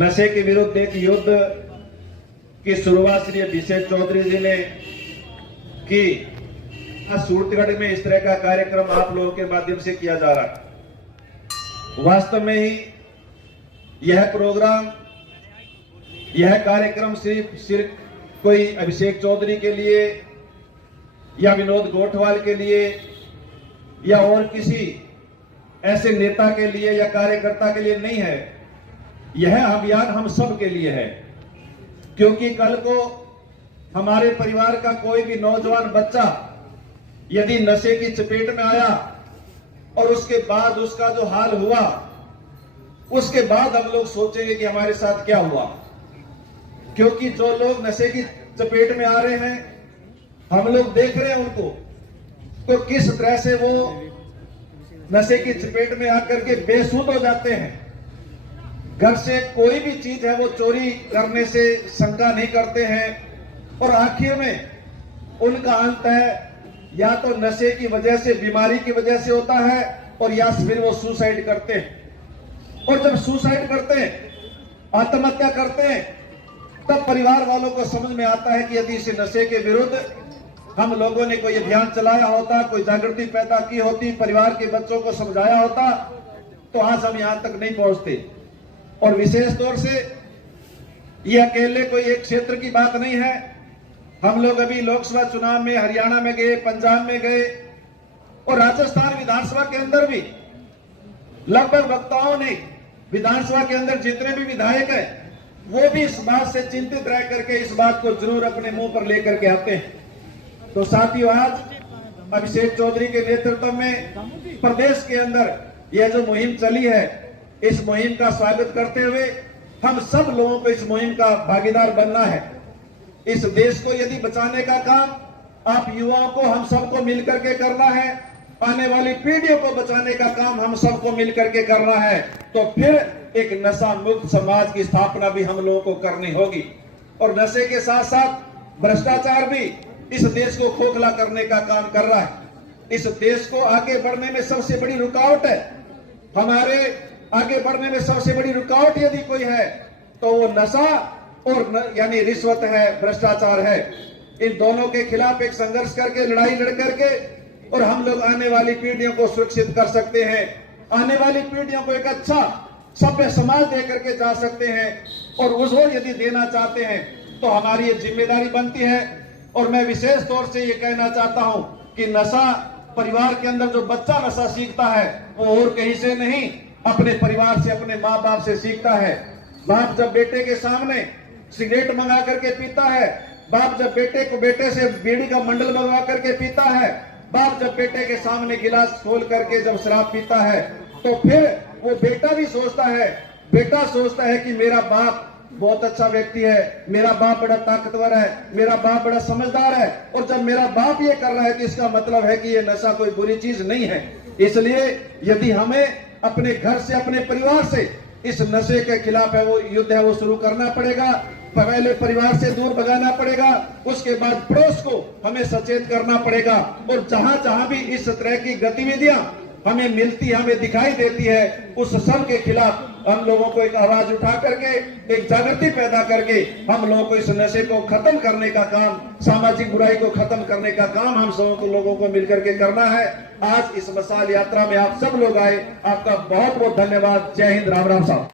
नशे के विरुद्ध एक युद्ध की शुरुआत श्री अभिषेक चौधरी जी ने की। सूरतगढ़ में इस तरह का कार्यक्रम आप लोगों के माध्यम से किया जा रहा है। वास्तव में ही यह प्रोग्राम, यह कार्यक्रम सिर्फ कोई अभिषेक चौधरी के लिए या विनोद गोठवाल के लिए या और किसी ऐसे नेता के लिए या कार्यकर्ता के लिए नहीं है। यह अभियान हम सब के लिए है, क्योंकि कल को हमारे परिवार का कोई भी नौजवान बच्चा यदि नशे की चपेट में आया और उसके बाद उसका जो हाल हुआ, उसके बाद हम लोग सोचेंगे कि हमारे साथ क्या हुआ। क्योंकि जो लोग नशे की चपेट में आ रहे हैं, हम लोग देख रहे हैं उनको, तो किस तरह से वो नशे की चपेट में आकर के बेसुध हो जाते हैं। घर से कोई भी चीज है वो चोरी करने से शंका नहीं करते हैं, और आखिर में उनका अंत है या तो नशे की वजह से, बीमारी की वजह से होता है, और या फिर वो सुसाइड करते हैं। और जब सुसाइड करते हैं, आत्महत्या करते हैं, तब परिवार वालों को समझ में आता है कि यदि इस नशे के विरुद्ध हम लोगों ने कोई अभियान चलाया होता, कोई जागृति पैदा की होती, परिवार के बच्चों को समझाया होता, तो आज हम यहां तक नहीं पहुंचते। और विशेष तौर से यह अकेले कोई एक क्षेत्र की बात नहीं है। हम लोग अभी लोकसभा चुनाव में हरियाणा में गए, पंजाब में गए, और राजस्थान विधानसभा के अंदर भी लगभग वक्ताओं ने, विधानसभा के अंदर जितने भी विधायक हैं, वो भी इस बात से चिंतित रह करके इस बात को जरूर अपने मुंह पर लेकर के आते हैं। तो साथियों, आज अभिषेक चौधरी के नेतृत्व में प्रदेश के अंदर यह जो मुहिम चली है, इस मुहिम का स्वागत करते हुए हम सब लोगों को इस मुहिम का भागीदार बनना है। इस देश को यदि बचाने का काम आप युवाओं को, हम सबको मिलकर के करना है, आने वाली पीढ़ियों को बचाने का काम हम सबको मिलकर के करना है, तो फिर एक नशा मुक्त समाज की स्थापना भी हम लोगों को करनी होगी। और नशे के साथ साथ भ्रष्टाचार भी इस देश को खोखला करने का काम कर रहा है। इस देश को आगे बढ़ने में सबसे बड़ी रुकावट है, हमारे आगे बढ़ने में सबसे बड़ी रुकावट यदि कोई है तो वो नशा और यानी रिश्वत है, भ्रष्टाचार है। इन दोनों के खिलाफ एक संघर्ष करके, लड़ाई लड़ करके, और हम लोग आने वाली पीढ़ियों को सुरक्षित कर सकते हैं, आने वाली पीढ़ियों को एक अच्छा सभ्य समाज दे करके जा सकते हैं। और उसको यदि देना चाहते हैं तो हमारी ये जिम्मेदारी बनती है। और मैं विशेष तौर से ये कहना चाहता हूं कि नशा, परिवार के अंदर जो बच्चा नशा सीखता है वो और कहीं से नहीं, अपने परिवार से, अपने माँ बाप से सीखता है। बाप जब बेटे के सामने सिगरेट मंगा करके पीता है, बाप जब बेटे से बीड़ी का मंडल मंगवा करके पीता है, बाप जब बेटे के सामने गिलास खोल करके जब शराब पीता है, तो फिर वो बेटा भी सोचता है, बेटा सोचता है कि मेरा बाप बहुत अच्छा व्यक्ति है, मेरा बाप बड़ा ताकतवर है, मेरा बाप बड़ा समझदार है, और जब मेरा बाप ये कर रहा है तो इसका मतलब है कि ये नशा कोई बुरी चीज नहीं है। इसलिए यदि हमें अपने घर से, अपने परिवार से इस नशे के खिलाफ है वो युद्ध है वो शुरू करना पड़ेगा। पहले परिवार से दूर भगाना पड़ेगा, उसके बाद पड़ोस को हमें सचेत करना पड़ेगा। और जहां जहां भी इस तरह की गतिविधियां हमें मिलती है, हमें दिखाई देती है, उस सब के खिलाफ हम लोगों को एक आवाज उठा करके, एक जागृति पैदा करके हम लोगों को इस नशे को खत्म करने का काम, सामाजिक बुराई को खत्म करने का काम हम सब लोगों को मिलकर के करना है। आज इस मशाल यात्रा में आप सब लोग आए, आपका बहुत बहुत धन्यवाद। जय हिंद, राम राम साहब।